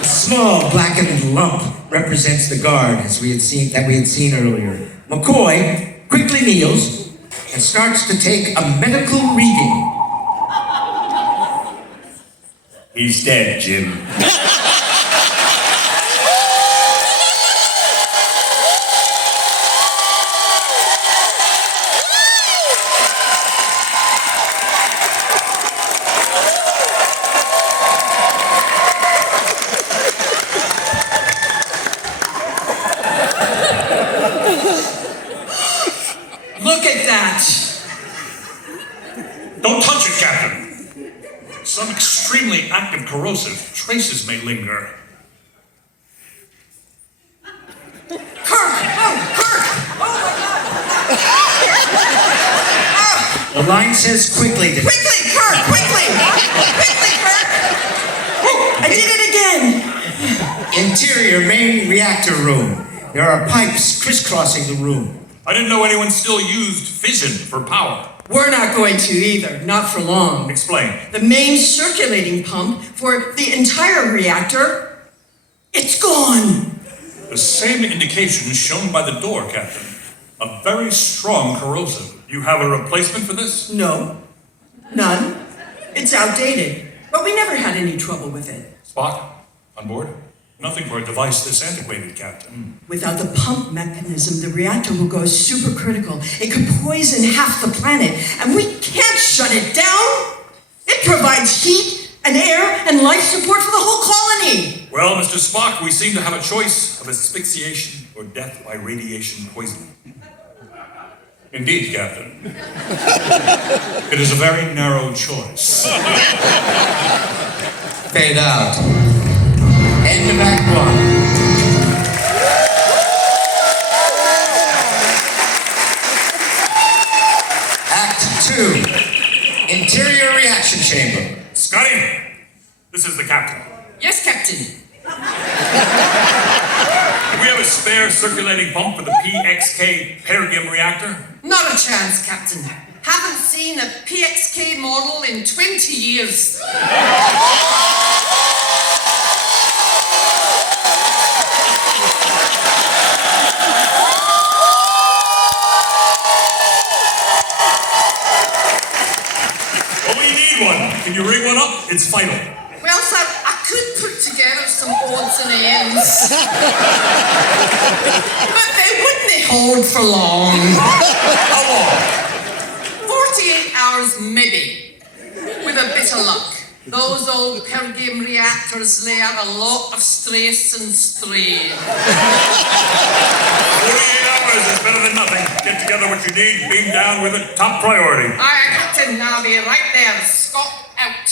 A small blackened lump represents the guard as we had seen earlier. McCoy quickly kneels and starts to take a medical reading. He's dead, Jim. Look at that! Don't touch it, Captain. Some extremely active corrosive traces may linger. Kirk! Oh, Kirk! Oh my God! The line says quickly. Quickly, Kirk! Quickly! Quickly, Kirk! I did it again! Interior main reactor room. There are pipes crisscrossing the room. I didn't know anyone still used fission for power. We're not going to either, not for long. Explain. The main circulating pump for the entire reactor, it's gone. The same indication shown by the door, Captain. A very strong corrosive. You have a replacement for this? No, none. It's outdated, but we never had any trouble with it. Spock, on board? Nothing for a device this antiquated, Captain. Without the pump mechanism, the reactor will go supercritical. It could poison half the planet, and we can't shut it down. It provides heat and air and life support for the whole colony. Well, Mr. Spock, we seem to have a choice of asphyxiation or death by radiation poisoning. Indeed, Captain. It is a very narrow choice. Fade out. End of Act 1. Act 2. Interior reaction chamber. Scotty, this is the captain. Yes, Captain. Do we have a spare circulating pump for the PXK Perigim reactor? Not a chance, Captain. Haven't seen a PXK model in 20 years. Well, we need one. Can you rig one up? It's vital. Well, sir, I could put together some odds and ends. But they wouldn't hold for long. How long? 48 hours, maybe. With a bit of luck. Those old Perigim reactors lay out a lot of stress and strain. 48 hours is better than nothing. Get together what you need, beam down with it, top priority. Aye, Captain, I'll be right there. Scott out.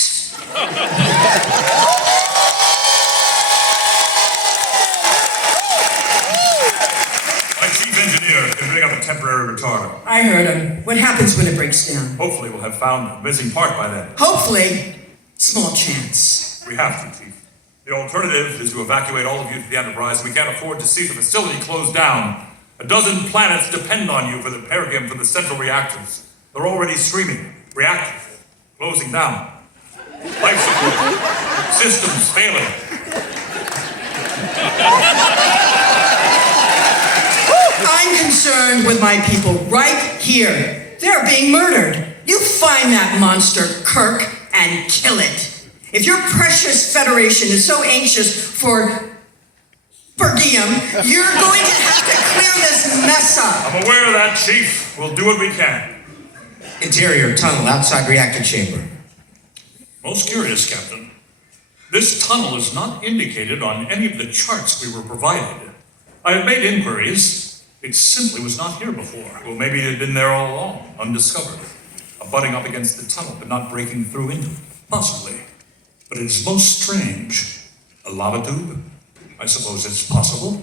My chief engineer can rig up a temporary retarder. I heard him. What happens when it breaks down? Hopefully we'll have found the missing part by then. Hopefully, small chance. We have to, Chief. The alternative is to evacuate all of you to the Enterprise. We can't afford to see the facility closed down. A dozen planets depend on you for the Perigim for the central reactors. They're already streaming. Reactors closing down. Life support. Systems failing. I'm concerned with my people right here. They're being murdered. You find that monster, Kirk, and kill it. If your precious Federation is so anxious for Bergium, you're going to have to clear this mess up. I'm aware of that, Chief. We'll do what we can. Interior tunnel outside reactor chamber. Most curious, Captain. This tunnel is not indicated on any of the charts we were provided. I have made inquiries. It simply was not here before. Well, maybe it had been there all along, undiscovered. Abutting up against the tunnel, but not breaking through into it. Possibly. But it's most strange. A lava tube? I suppose it's possible.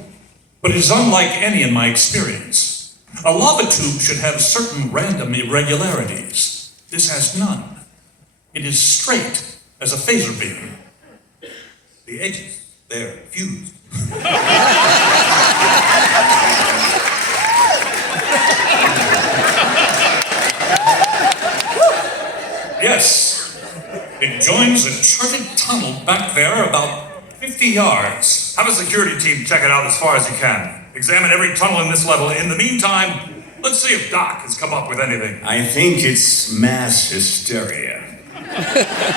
But it is unlike any in my experience. A lava tube should have certain random irregularities. This has none. It is straight as a phaser beam. The edges, they're fused. Yes, it joins a charted tunnel back there about 50 yards. Have a security team check it out as far as you can. Examine every tunnel in this level. In the meantime, let's see if Doc has come up with anything. I think it's mass hysteria.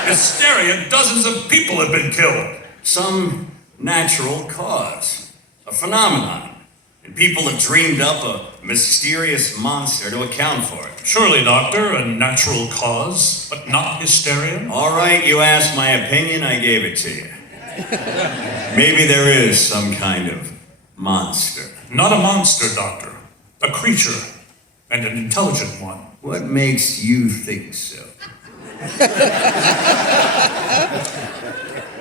Hysteria, dozens of people have been killed. Some natural cause. A phenomenon. And people have dreamed up a mysterious monster to account for it. Surely, Doctor, a natural cause, but not hysteria? All right, you asked my opinion, I gave it to you. Maybe there is some kind of monster. Not a monster, Doctor. A creature, and an intelligent one. What makes you think so?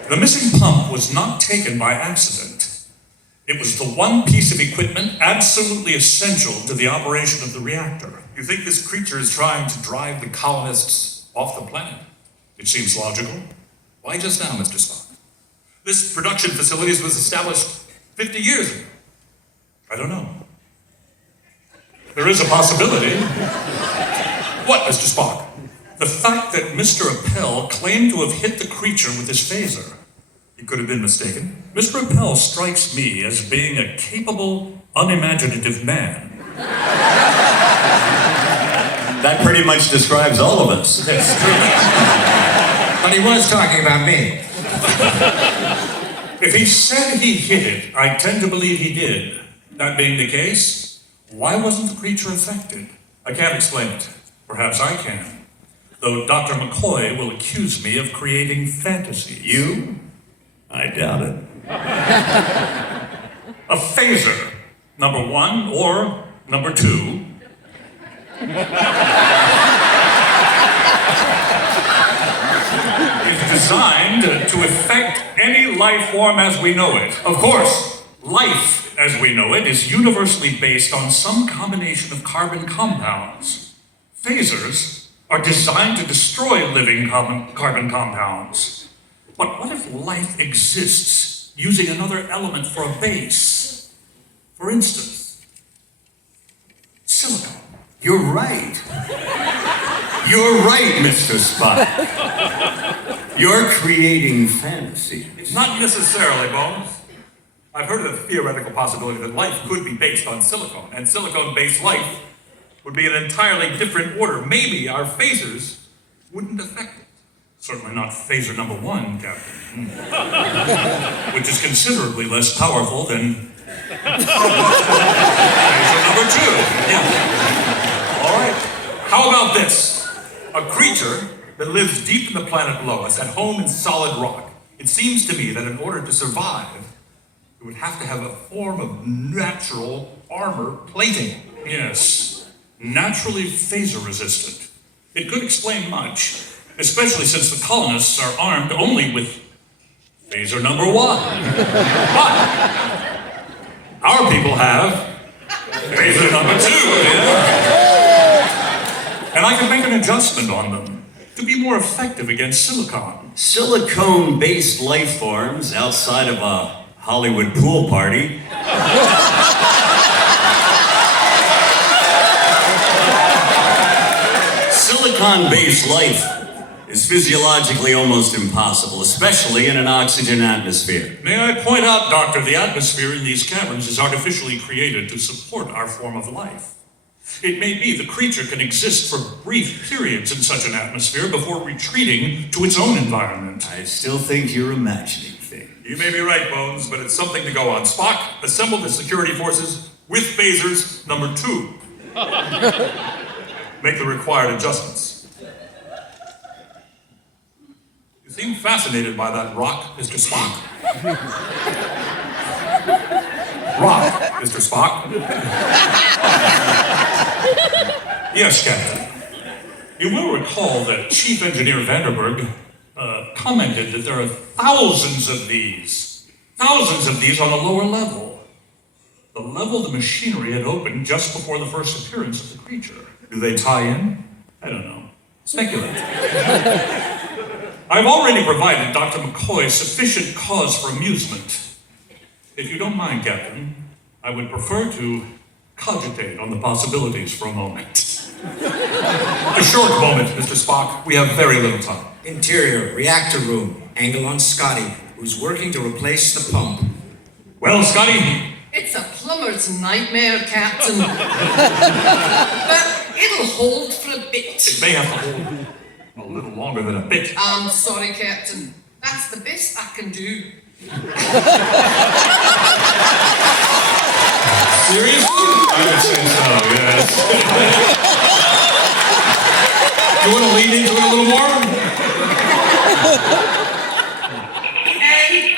The missing pump was not taken by accident. It was the one piece of equipment absolutely essential to the operation of the reactor. You think this creature is trying to drive the colonists off the planet? It seems logical. Why just now, Mr. Spock? This production facility was established 50 years ago. I don't know. There is a possibility. What, Mr. Spock? The fact that Mr. Appel claimed to have hit the creature with his phaser. He could have been mistaken. Mr. Appel strikes me as being a capable, unimaginative man. That pretty much describes all of us. That's true. But he was talking about me. If he said he hit it, I tend to believe he did. That being the case, why wasn't the creature affected? I can't explain it. Perhaps I can. Though Dr. McCoy will accuse me of creating fantasies. You? I doubt it. A phaser, number one, or number two. Is designed to affect any life form as we know it. Of course, life as we know it is universally based on some combination of carbon compounds. Phasers are designed to destroy living carbon compounds. But what if life exists using another element for a base? For instance, silicon. You're right. You're right, Mr. Spock. You're creating fantasies. Not necessarily, Bones. I've heard of the theoretical possibility that life could be based on silicon, and silicon-based life would be an entirely different order. Maybe our phasers wouldn't affect it. Certainly not phaser number one, Captain. Which is considerably less powerful than phaser number two. Yeah. All right. How about this? A creature that lives deep in the planet below us, at home in solid rock. It seems to me that in order to survive, it would have to have a form of natural armor plating. Yes, naturally phaser resistant. It could explain much, especially since the colonists are armed only with phaser number one. But our people have phaser number two. Yeah? And I can make an adjustment on them to be more effective against silicon. Silicone-based life forms outside of a Hollywood pool party. Silicon-based life is physiologically almost impossible, especially in an oxygen atmosphere. May I point out, Doctor, the atmosphere in these caverns is artificially created to support our form of life. It may be the creature can exist for brief periods in such an atmosphere before retreating to its own environment. I still think you're imagining things. You may be right, Bones, but it's something to go on. Spock, assemble the security forces with phasers number two. Make the required adjustments. You seem fascinated by that rock, Mr. Spock. Rock, Mr. Spock. Yes, Captain. You will recall that Chief Engineer Vanderberg commented that there are thousands of these on the lower level. The level the machinery had opened just before the first appearance of the creature. Do they tie in? I don't know. Speculate. I've already provided Dr. McCoy sufficient cause for amusement. If you don't mind, Captain, I would prefer to cogitate on the possibilities for a moment. A short moment, Mr. Spock. We have very little time. Interior, reactor room, angle on Scotty. who's working to replace the pump. Well, Scotty, It's a plumber's nightmare, Captain. But it'll hold for a bit. it may have to hold a little longer than a bit. I'm sorry, Captain. That's the best I can do. Seriously? I would say so, yes. You want to lean into it a little more? And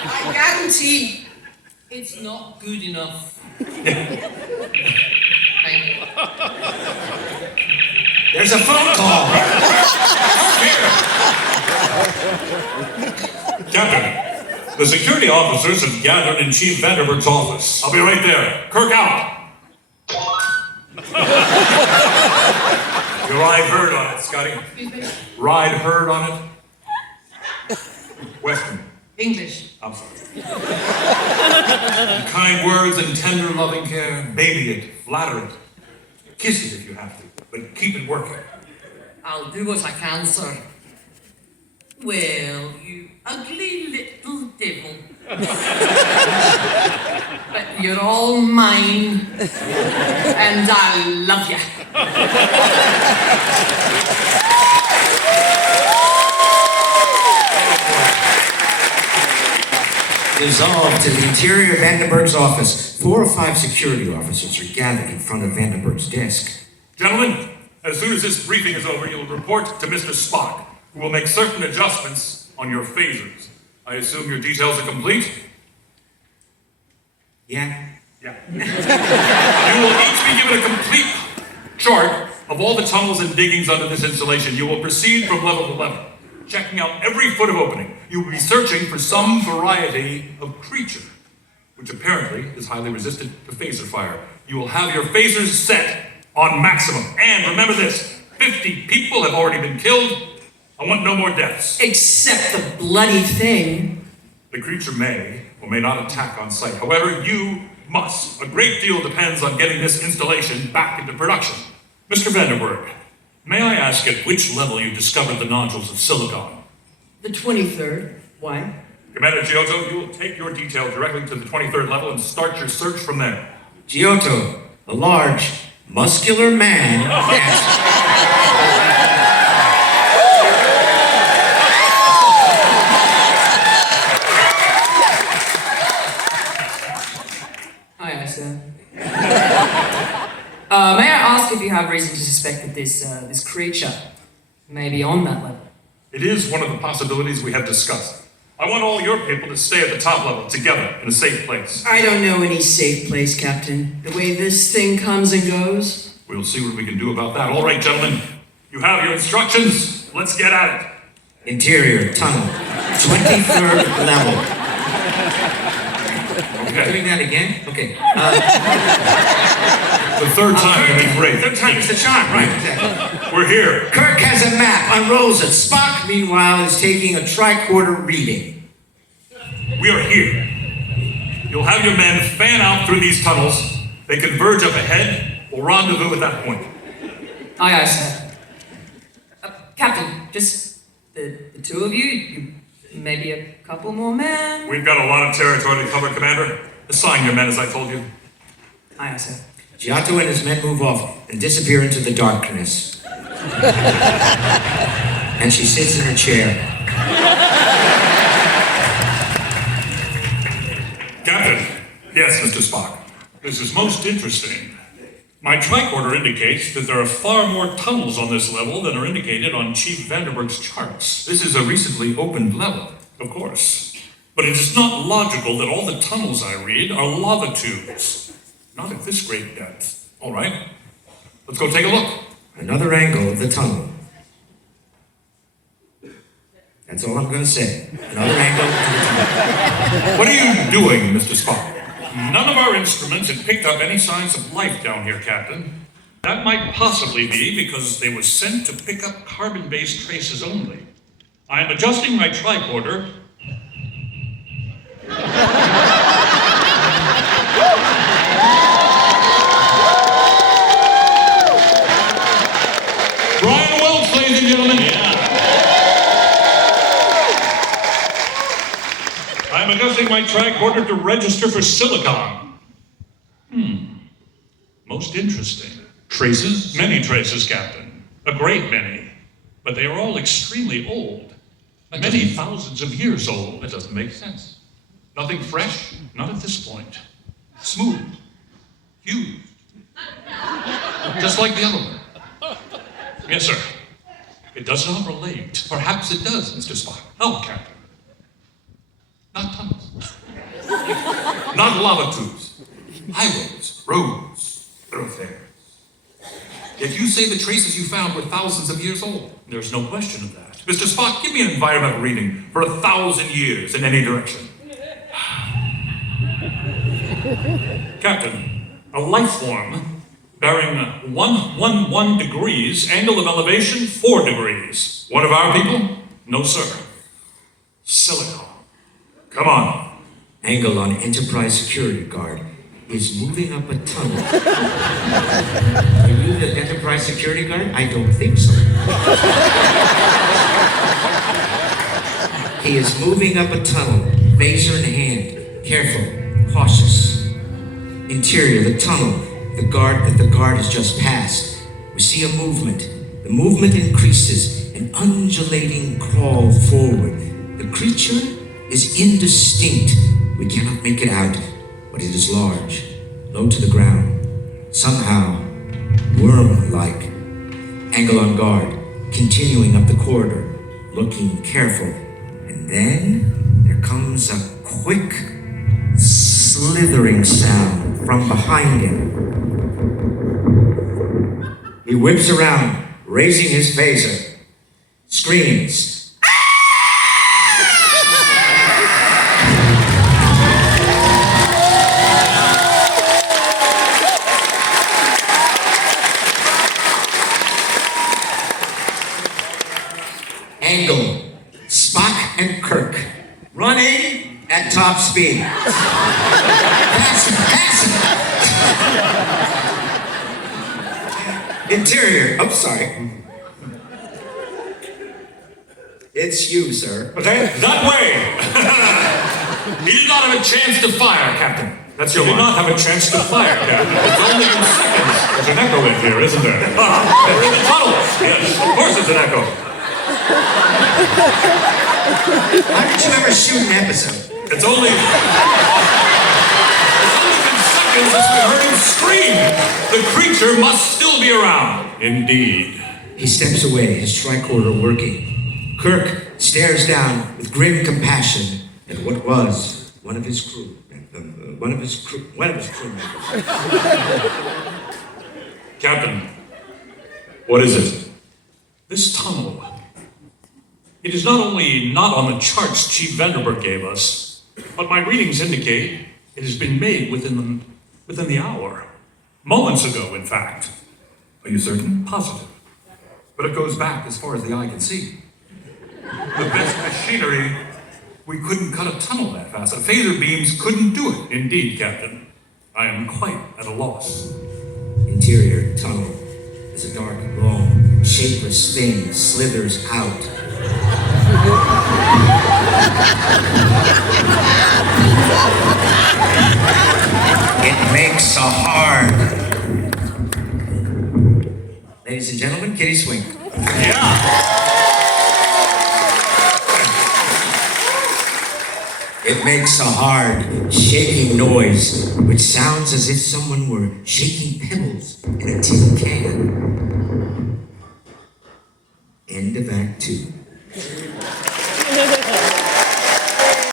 I guarantee it's not good enough. Thank you. There's a phone call. Captain, the security officers have gathered in Chief Vanderberg's office. I'll be right there. Kirk out. Your ride herd on it, Scotty. Excuse me? Ride herd on it. Western. English. I'm sorry. Kind words and tender loving care. Baby it, flatter it. Kiss it if you have to, but keep it working. I'll do what I can, sir. Well, you ugly little devil. But you're all mine. And I love you. Dissolved to the interior of Vandenberg's office. 4 or 5 security officers are gathered in front of Vandenberg's desk. Gentlemen, as soon as this briefing is over, you'll report to Mr. Spock, who will make certain adjustments on your phasers. I assume your details are complete? Yeah? Yeah. You will each be given a complete chart of all the tunnels and diggings under this installation. You will proceed from level to level, checking out every foot of opening. You will be searching for some variety of creature, which apparently is highly resistant to phaser fire. You will have your phasers set on maximum. And remember this, 50 people have already been killed. I want no more deaths. Except the bloody thing. The creature may or may not attack on sight. However, you must. A great deal depends on getting this installation back into production. Mr. Vanderberg, may I ask at which level you discovered the nodules of silicon? The 23rd. Why? Commander Giotto, you will take your detail directly to the 23rd level and start your search from there. Giotto, a large, muscular man. Hi, sir. May I ask if you have reason to suspect that this creature may be on that level? It is one of the possibilities we have discussed. I want all your people to stay at the top level, together, in a safe place. I don't know any safe place, Captain. The way this thing comes and goes. We'll see what we can do about that. All right, gentlemen, you have your instructions. Let's get at it. Interior tunnel, 23rd level. Okay. Doing that again? Okay. The third time will be great. Third time is the charm, right? Exactly. We're here. Kirk has a map, unrolls it. Spock, meanwhile, is taking a tricorder reading. We are here. You'll have your men fan out through these tunnels. They converge up ahead. We'll rendezvous at that point. Aye, sir. Captain, just the two of you, maybe a couple more men? We've got a lot of territory to cover, Commander. Assign your men, as I told you. Aye, sir. Giotto and his men move off and disappear into the darkness. And she sits in her chair. Captain. Yes, Mr. Spock. This is most interesting. My tricorder indicates that there are far more tunnels on this level than are indicated on Chief Vanderberg's charts. This is a recently opened level, of course. But it is not logical that all the tunnels I read are lava tubes. Not at this great depth. All right, let's go take a look. Another angle of the tunnel. That's all I'm going to say. Another angle of the tunnel. What are you doing, Mr. Spock? None of our instruments have picked up any signs of life down here, Captain. That might possibly be because they were sent to pick up carbon-based traces only. I am adjusting my tricorder. Brian Welch, ladies and gentlemen. Yeah. I'm adjusting my tricorder to register for silicon. Most interesting. Traces? Many traces, Captain. A great many. But they are all extremely old. Many thousands of years old. That doesn't make sense. Nothing fresh? Not at this point. Smooth? Used? Just like the other one? Yes, sir. It does not relate. Perhaps it does, Mr. Spock. Oh, Captain. Not tunnels. Not lava tubes. Highways, roads, thoroughfares. Yet you say the traces you found were thousands of years old. There's no question of that. Mr. Spock, give me an environmental reading for 1,000 years in any direction. Captain, a life form bearing 111 degrees, angle of elevation 4 degrees. One of our people? No, sir. Silicon. Come on. Angle on Enterprise security guard is moving up a tunnel. Are you the Enterprise security guard? I don't think so. He is moving up a tunnel, phaser in hand, careful, cautious. Interior, the tunnel, the guard has just passed. We see a movement. The movement increases, an undulating crawl forward. The creature is indistinct. We cannot make it out, but it is large, low to the ground, somehow worm-like. Angle on guard, continuing up the corridor, looking careful. And then there comes a quick, slithering sound from behind him. He whips around, raising his phaser, screams. Angle, Spock and Kirk, running at top speed. Pass him. Interior, oh, sorry. It's you, sir. Okay, that way! He did not have a chance to fire, Captain. That's You your did line. not have a chance to fire, Captain. It's only in seconds. There's an echo in here, isn't there? They're in the tunnel. Yes, of course it's an echo. How did you ever shoot an episode? It's only been seconds since we heard him scream. The creature must still be around. Indeed. He steps away, his tricorder working. Kirk stares down with grim compassion at what was one of his crew members. Captain, what is it? This tunnel. It is not only not on the charts Chief Vanderberg gave us, but my readings indicate it has been made within the hour. Moments ago, in fact. Are you certain? Positive. But it goes back as far as the eye can see. The best machinery, we couldn't cut a tunnel that fast. The phaser beams couldn't do it. Indeed, Captain. I am quite at a loss. Interior tunnel is a dark, long, shapeless thing slithers out. It makes a hard. Ladies and gentlemen, Kitty Swing. Yeah! It makes a hard, shaking noise, which sounds as if someone were shaking pebbles in a tin can. End of Act 2.